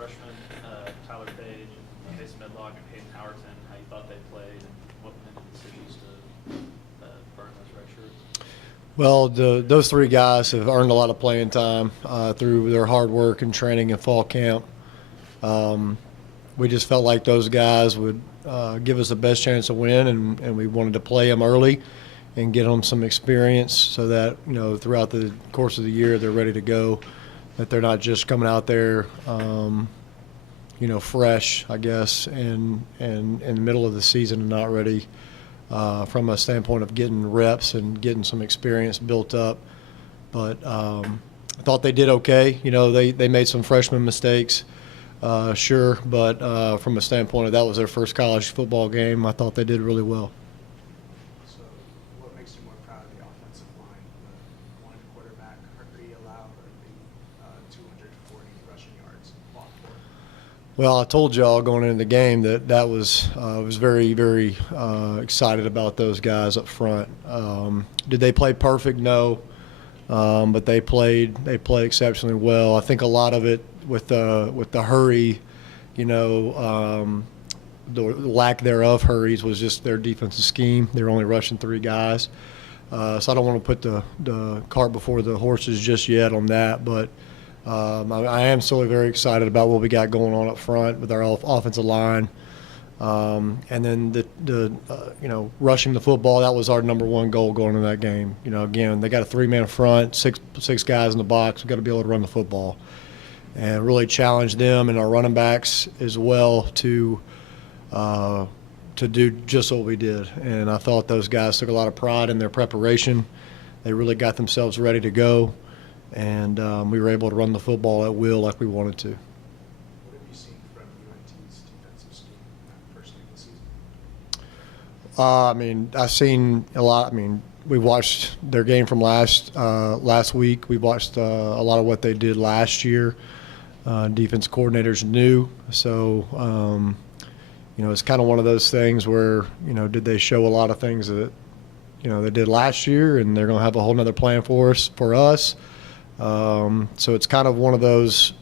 freshmen, Tyler Page, Mason Medlock, and Hayden Howerton, how you thought they played, and what went into the decisions to burn those red shirts? Well, those three guys have earned a lot of playing time through their hard work and training in fall camp. We just felt like those guys would give us the best chance to win, and we wanted to play them early and get them some experience so that, throughout the course of the year they're ready to go, that they're not just coming out there, fresh, I guess, and in the middle of the season and not ready from a standpoint of getting reps and getting some experience built up. But I thought they did okay. They made some freshman mistakes, sure, but from a standpoint of that was their first college football game, I thought they did really well. So what makes you more proud of the offensive line? The one quarterback Hurry allowed the 240 rushing yards blocked for? Well, I told y'all going into the game that was very, very excited about those guys up front. Did they play perfect? No, but they played exceptionally well. I think a lot of it with the hurry, the lack thereof hurries was just their defensive scheme. They were only rushing three guys, so I don't want to put the cart before the horses just yet on that, but. I am still very excited about what we got going on up front with our offensive line, and then the rushing the football. That was our number one goal going into that game. Again, they got a three-man front, six guys in the box. We got to be able to run the football, and really challenge them and our running backs as well to do just what we did. And I thought those guys took a lot of pride in their preparation. They really got themselves ready to go. And we were able to run the football at will like we wanted to. What have you seen from UNT's defensive scheme in that first game of the season? I've seen a lot. We watched their game from last week. We watched a lot of what they did last year. Defense coordinators knew. So, it's kind of one of those things where, did they show a lot of things that, they did last year, and they're going to have a whole nother plan for us. So it's kind of one of those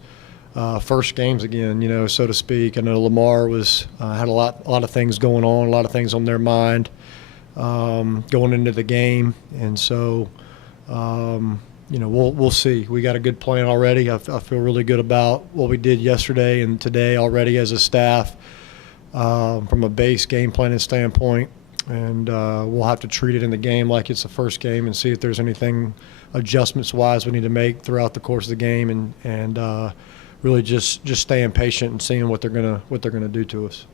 first games again, so to speak. I know Lamar had a lot of things going on, a lot of things on their mind going into the game, and so we'll see. We got a good plan already. I feel really good about what we did yesterday and today already as a staff from a base game planning standpoint. And we'll have to treat it in the game like it's the first game and see if there's anything adjustments-wise we need to make throughout the course of the game, and really just staying patient and seeing what they're gonna do to us.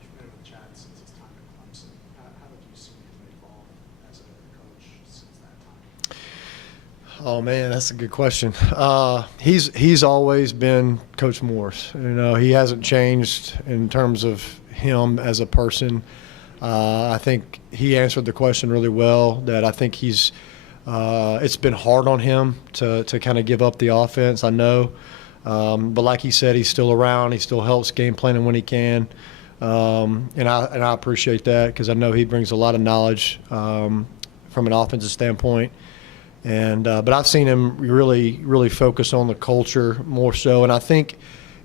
You've been with Chad since his time at Clemson. How have you seen him evolve as a coach since that time? Oh man, that's a good question. He's always been Coach Morris. He hasn't changed in terms of him as a person. I think he answered the question really well, that I think it's been hard on him to kind of give up the offense, I know. But like he said, he's still around. He still helps game planning when he can. And I appreciate that, because I know he brings a lot of knowledge from an offensive standpoint. But I've seen him really, really focus on the culture more so. And I think,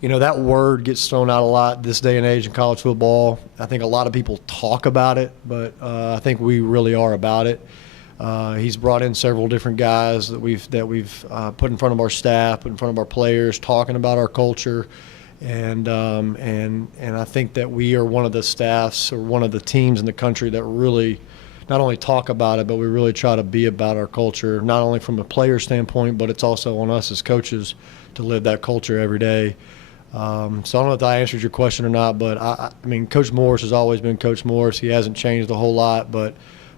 that word gets thrown out a lot this day and age in college football. I think a lot of people talk about it, but I think we really are about it. He's brought in several different guys that we've put in front of our staff, put in front of our players, talking about our culture, and I think that we are one of the staffs or one of the teams in the country that really not only talk about it, but we really try to be about our culture, not only from a player standpoint, but it's also on us as coaches to live that culture every day. So I don't know if I answered your question or not, but I mean, Coach Morris has always been Coach Morris. He hasn't changed a whole lot, but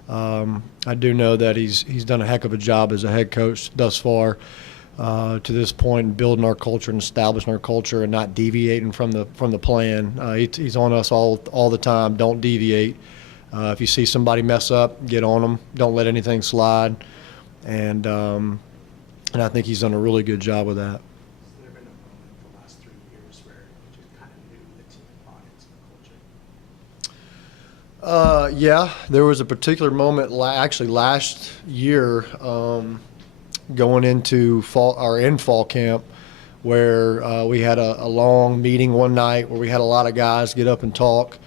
I do know that he's done a heck of a job as a head coach thus far to this point in building our culture and establishing our culture and not deviating from the plan. He's on us all the time. Don't deviate. If you see somebody mess up, get on them. Don't let anything slide. And I think he's done a really good job with that. Yeah, there was a particular moment actually last year going into fall camp where we had a long meeting one night where we had a lot of guys get up and talk,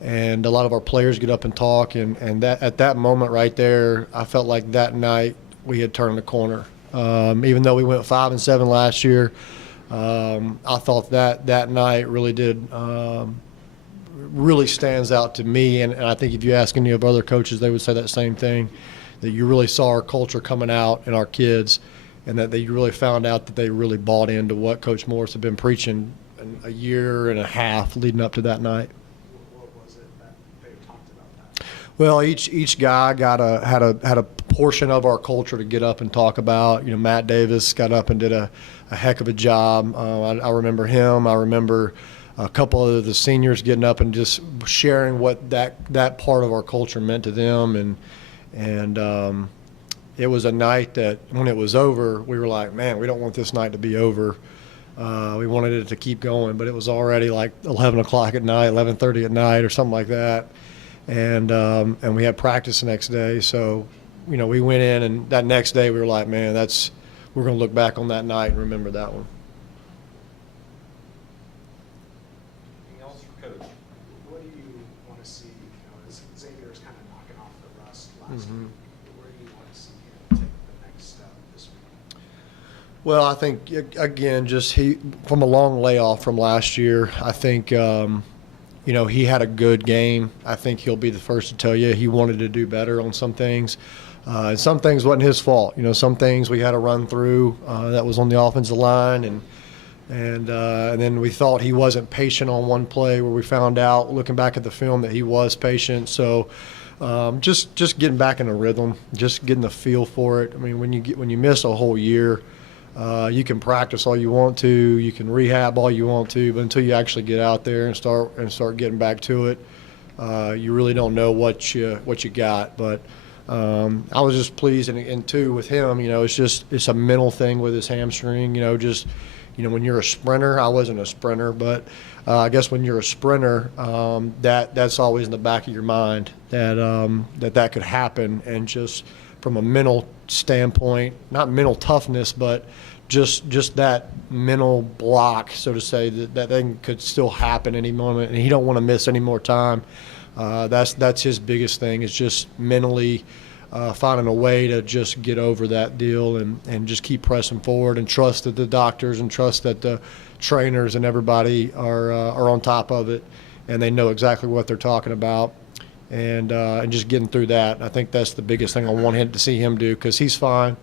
and a lot of our players get up and talk, and that at that moment right there, I felt like that night we had turned the corner. Even though we went 5-7 last year, I thought that night really did really stands out to me, and I think if you ask any of other coaches, they would say that same thing, that you really saw our culture coming out in our kids, and that they really found out that they really bought into what Coach Morris had been preaching in a year and a half leading up to that night. What was it that they talked about that? Well, each guy had a portion of our culture to get up and talk about. You know, Matt Davis got up and did a heck of a job. I remember him. I remember a couple of the seniors getting up and just sharing what that part of our culture meant to them, and it was a night that when it was over, we were like, man, we don't want this night to be over. We wanted it to keep going, but it was already like 11 o'clock at night, 11:30 at night or something like that. And we had practice the next day. So, you know, we went in, and that next day we were like, man, we're going to look back on that night and remember that one. Anything else for Coach? What do you want to see? You know, as Xavier's kind of knocking off the rust last Mhm. week. Where do you want to see him take the next step this week? Well, I think, again, just from a long layoff from last year, I think, you know, he had a good game. I think he'll be the first to tell you he wanted to do better on some things. And some things wasn't his fault. You know, some things we had to run through that was on the offensive line, and then we thought he wasn't patient on one play where we found out, looking back at the film, that he was patient. So just getting back in a rhythm, just getting the feel for it. I mean, when you miss a whole year, you can practice all you want to, you can rehab all you want to, but until you actually get out there and start getting back to it, you really don't know what you got. But I was just pleased, and too with him, you know, it's a mental thing with his hamstring. You know, just, you know, when you're a sprinter, I wasn't a sprinter, but I guess when you're a sprinter, that's always in the back of your mind that could happen, and just from a mental standpoint, not mental toughness, but just that mental block, so to say, that thing could still happen any moment, and he don't want to miss any more time. That's his biggest thing, is just mentally finding a way to just get over that deal and just keep pressing forward, and trust that the doctors and trust that the trainers and everybody are on top of it, and they know exactly what they're talking about. And just getting through that. I think that's the biggest thing I want him to see him do, because he's fine.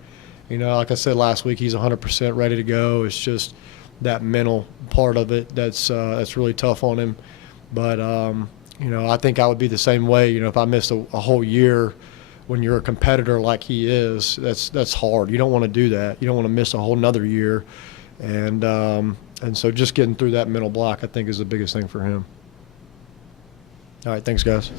You know, like I said last week, he's 100% ready to go. It's just that mental part of it that's really tough on him. But you know, I think I would be the same way. You know, if I missed a whole year, when you're a competitor like he is, that's hard. You don't want to do that. You don't want to miss a whole nother year. And so just getting through that mental block, I think, is the biggest thing for him. All right, thanks, guys.